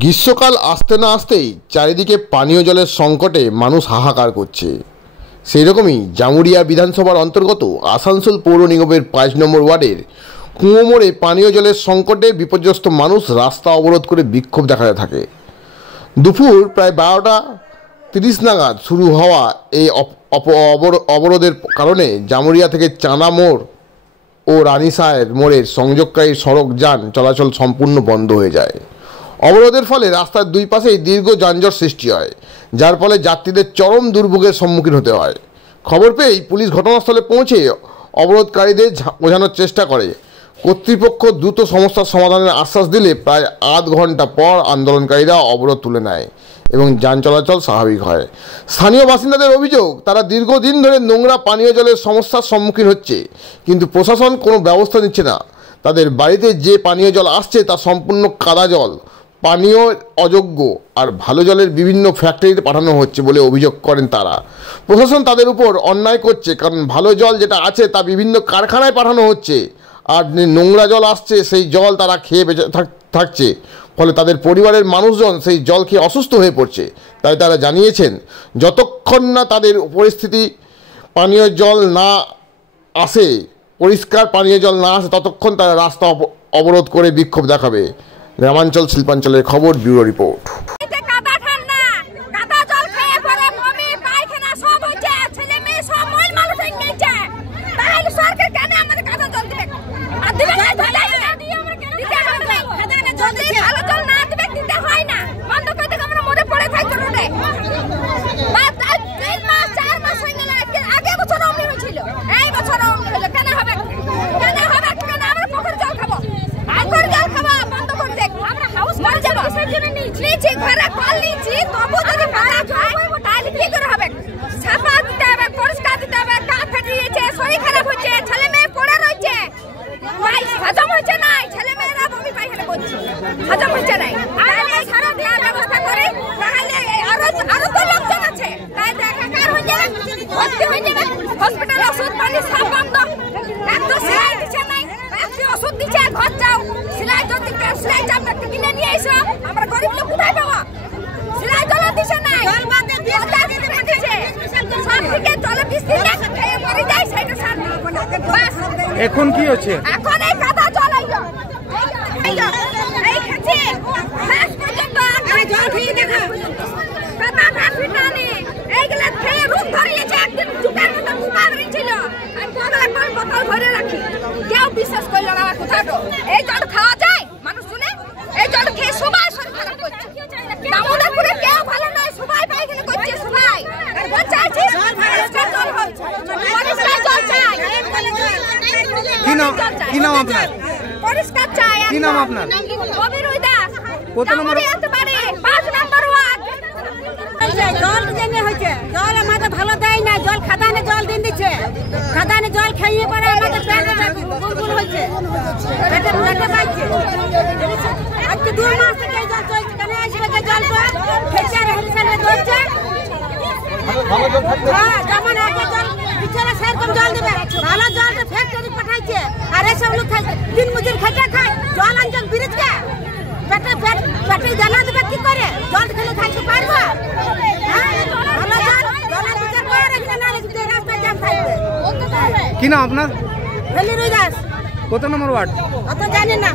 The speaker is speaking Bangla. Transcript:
গ্রীষ্মকাল আসতে না আসতেই চারিদিকে পানীয় জলের সংকটে মানুষ হাহাকার করছে। সেই রকমই জামুরিয়া বিধানসভার অন্তর্গত আসানসোল পৌর নিগমের 5 নম্বর ওয়ার্ডের কুঁয়ো মোড়ে পানীয় জলের সংকটে বিপর্যস্ত মানুষ রাস্তা অবরোধ করে বিক্ষোভ দেখাতে থাকে। দুপুর প্রায় 12:30 নাগাদ শুরু হওয়া এই অবরোধের কারণে জামুরিয়া থেকে চানা মোড় ও রানীসাহের মোড়ের সংযোগকারী সড়ক যান চলাচল সম্পূর্ণ বন্ধ হয়ে যায়। অবরোধের ফলে রাস্তার দুই পাশেই দীর্ঘ যানজট সৃষ্টি হয়, যার ফলে যাত্রীদের চরম দুর্ভোগের সম্মুখীন হতে হয়। খবর পেয়েই পুলিশ ঘটনাস্থলে পৌঁছে অবরোধকারীদের বোঝানোর চেষ্টা করে। কর্তৃপক্ষ দ্রুত সমস্যার সমাধানের আশ্বাস দিলে প্রায় আধ ঘন্টা পর আন্দোলনকারীরা অবরোধ তুলে নেয় এবং যান চলাচল স্বাভাবিক হয়। স্থানীয় বাসিন্দাদের অভিযোগ, তারা দীর্ঘদিন ধরে নোংরা পানীয় জলের সমস্যার সম্মুখীন হচ্ছে, কিন্তু প্রশাসন কোনো ব্যবস্থা নিচ্ছে না। তাদের বাড়িতে যে পানীয় জল আসছে তা সম্পূর্ণ কাদা জল, পানীয় অযোগ্য আর ভালো জলের বিভিন্ন ফ্যাক্টরিতে পাঠানো হচ্ছে বলে অভিযোগ করেন তারা। প্রশাসন তাদের উপর অন্যায় করছে, কারণ ভালো জল যেটা আছে তা বিভিন্ন কারখানায় পাঠানো হচ্ছে, আর নোংরা জল আসছে সেই জল তারা খেয়ে বেঁচে থাকছে। ফলে তাদের পরিবারের মানুষজন সেই জল খেয়ে অসুস্থ হয়ে পড়ছে। তাই তারা জানিয়েছেন, যতক্ষণ না তাদের পরিস্থিতি পানীয় জল না আসে, পরিষ্কার পানীয় জল না আসে, ততক্ষণ তারা রাস্তা অবরোধ করে বিক্ষোভ দেখাবে। গ্রামাঞ্চল শিল্পাঞ্চলের খবর, ব্যুরো রিপোর্ট। এখন কি হচ্ছে? এখন এই কাদা জল আইলো এই খেছে শেষ পর্যন্ত জল খেয়ে দেখা কাদা ফাটিটানি এইগুলা খেয়ে রূপ ধরিয়েছে। একদিন চুপের মতো মুখা ধরেছিল, আমি বদলা করে বোতল ভরে রাখি, কেউ বিশ্বাস করলো না আমার কথাটা। এই জল খাওয়া যায়? মানুষ শুনে এই জল খেয়ে সবাই শরীর খারাপ করছে। দামোদরপুরে কেউ ভালো নয়, সবাই পায়খানা করছে, সবাই চাইছে পরিষ্কার জল হচ্ছে, পরিষ্কার জল চাই। কি নাম আপনার? পরিষ্কার চাই। কি নাম আপনার? কবিরুই দাস। কত নম্বর? 5 নম্বর ওয়ার্ড। জল জেনে হয়েছে, জল আমাদের ভালো দেয় না। জল খাদানে জল দিন দিচ্ছে, খাদানে জল খাইয়ে পরে আমাদের পেটে গুলগুল হয়েছে, পেটে পাইছে। আজকে 2 মাস থেকে জল চলছে, কেন আসবে জল ফেচার হেলসালে চলছে। যেমন আগে জল বিছানা সেরকম জল দেবে, ভালো জলটা ফ্যাক্টরি পাঠাইছে, আর এসব লোক দিন মজুর খেটে খায়। জল আনছেন ব্রিজকে, পেটে জানা দেবে কি করে? জল খেলে খাইতে পারবো? ভালো জল জলের বিচার করে রাখলে না রাস্তায় জ্যাম থাকবে। কি নাম আপনার? কবিরুই দাস। কত নম্বর ওয়ার্ড? অত জানি না।